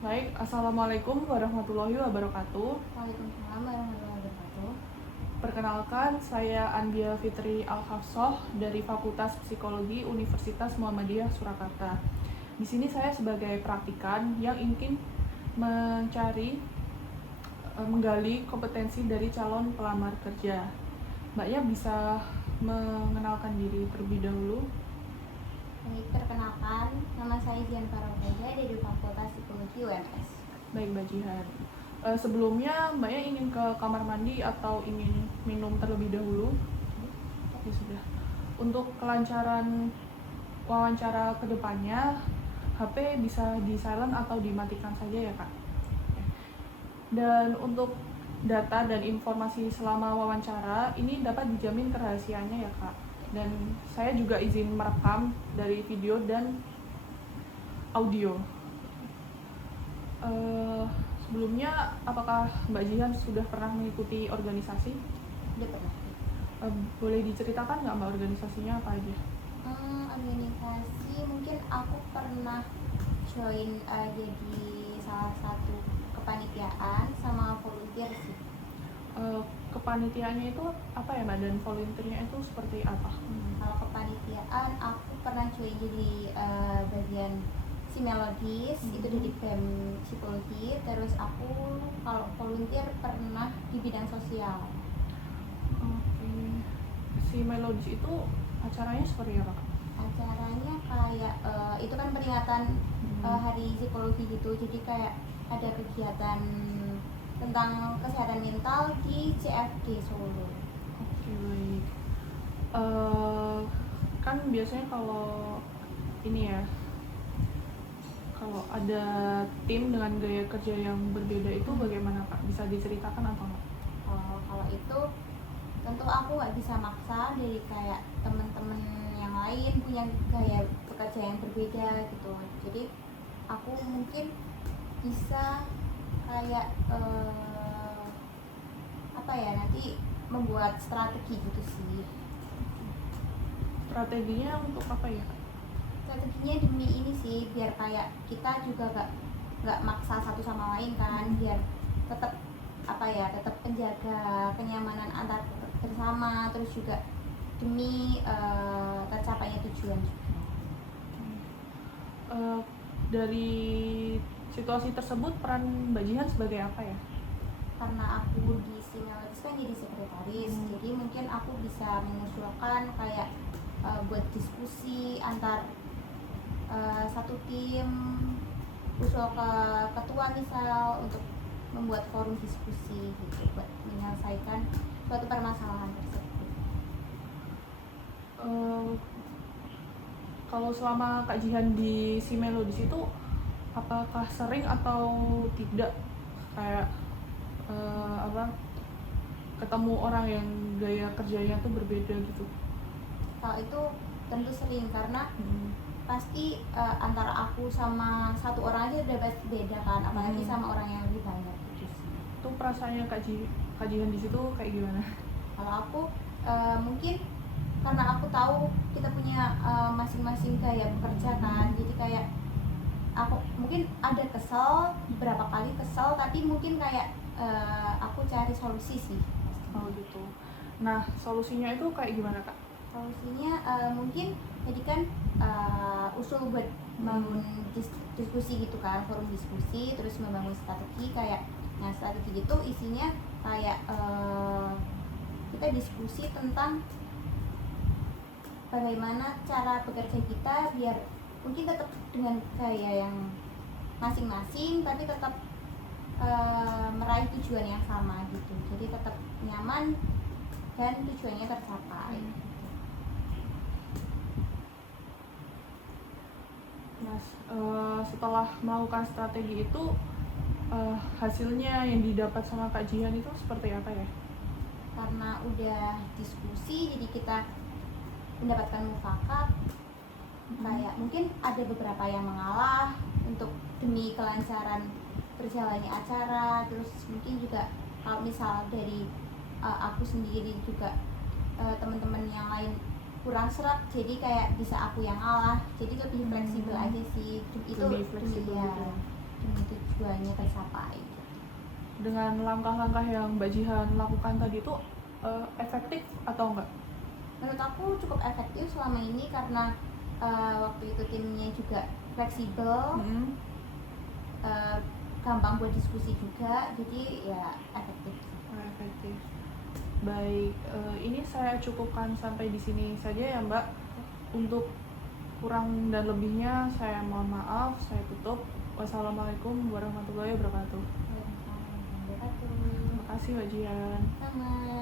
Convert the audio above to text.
Baik, Assalamualaikum warahmatullahi wabarakatuh. Waalaikumsalam warahmatullahi wabarakatuh. Perkenalkan, saya Andia Fitri Al-Hafsoh dari Fakultas Psikologi Universitas Muhammadiyah Surakarta. Di sini saya sebagai praktikan yang ingin menggali kompetensi dari calon pelamar kerja. Mbaknya bisa mengenalkan diri terlebih dahulu. Baik, perkenalkan, nama saya Zian Paropeja dari Fakultas Psikologi UMS. Baik, Mbak Jihan. Sebelumnya, Mbaknya ingin ke kamar mandi atau ingin minum terlebih dahulu? Ya sudah. Untuk kelancaran wawancara kedepannya, HP bisa di silent atau dimatikan saja ya Kak. Dan untuk data dan informasi selama wawancara ini dapat dijamin kerahasiaannya ya Kak. Dan saya juga izin merekam dari video dan audio. Sebelumnya, apakah Mbak Jihan sudah pernah mengikuti organisasi? Udah pernah. Boleh diceritakan nggak Mbak organisasinya apa aja? Organisasi mungkin aku pernah join jadi salah satu kepanitiaan sama volunteer sih. Kepanitiaannya itu apa ya Mbak, dan volunteernya itu seperti apa? Kalau kepanitiaan aku pernah join jadi bagian psikologis, itu dari BEM psikologi. Terus aku kalau volunteer pernah di bidang sosial. Oke. Si Melodis itu acaranya seperti apa Kak? Acaranya kayak itu kan peringatan hari psikologi gitu, jadi kayak ada kegiatan tentang kesehatan mental di CFD Solo. Oke, baik. Kan biasanya kalau ini ya, kalau ada tim dengan gaya kerja yang berbeda itu bagaimana Kak? Bisa diceritakan atau enggak? Kalau itu tentu aku nggak bisa maksa dari kayak temen-temen yang lain punya gaya bekerja yang berbeda gitu. Jadi aku mungkin bisa kayak nanti membuat strategi gitu sih. Strateginya untuk apa ya Kak? Strateginya demi ini sih, biar kayak kita juga nggak maksa satu sama lain kan, biar tetap tetap menjaga kenyamanan antar bersama, terus juga demi tercapainya tujuan juga. Dari situasi tersebut peran Mbak Jihan sebagai apa ya? Karena aku di Simelotis kan jadi sekretaris, jadi mungkin aku bisa mengusulkan kayak buat diskusi antar satu tim, usul ke ketua misal untuk membuat forum diskusi gitu buat menyelesaikan suatu permasalahan tersebut. Kalau selama Kak Jihan di Simelo di situ, apakah sering atau tidak kayak ketemu orang yang gaya kerjanya tuh berbeda gitu? Kalau itu tentu sering, karena pasti antara aku sama satu orang aja udah pasti beda kan, apalagi sama orang yang lebih banyak gitu sih. Itu perasaannya Kak Jihan di situ kayak gimana? Kalau aku mungkin karena aku tahu kita punya masing-masing gaya bekerja kan, jadi kayak aku mungkin ada kesel, beberapa kali kesel, tapi mungkin kayak aku cari solusi sih. Oh gitu. Nah, solusinya itu kayak gimana Kak? Solusinya mungkin tadi kan usul buat membangun diskusi gitu kan, forum diskusi, terus membangun strategi kayak, nah strategi itu isinya kayak kita diskusi tentang bagaimana cara bekerja kita biar mungkin tetap dengan gaya yang masing-masing, tapi tetap meraih tujuan yang sama gitu, jadi tetap nyaman dan tujuannya tercapai. Nah, setelah melakukan strategi itu, hasilnya yang didapat sama Kak Jihan itu seperti apa ya? Karena udah diskusi, jadi kita mendapatkan mufakat. Kayak mungkin ada beberapa yang mengalah untuk demi kelancaran berjalannya acara. Terus mungkin juga kalau misal dari aku sendiri juga teman-teman yang lain kurang serak, jadi kayak bisa aku yang ngalah, jadi lebih fleksibel aja sih. Itu Lebih fleksibel demi gitu. demi tujuan. tujuannya tercapai. Dengan langkah-langkah yang Mbak Jihan lakukan tadi itu efektif atau enggak? Menurut aku cukup efektif selama ini karena waktu itu timnya juga fleksibel, gampang buat diskusi juga, jadi ya efektif. Efektif. Baik, ini saya cukupkan sampai di sini saja ya Mbak. Untuk kurang dan lebihnya saya mohon maaf, saya tutup. Wassalamualaikum warahmatullahi wabarakatuh. Waalaikumsalam warahmatullahi wabarakatuh. Terima kasih Mbak Jihan. Sama.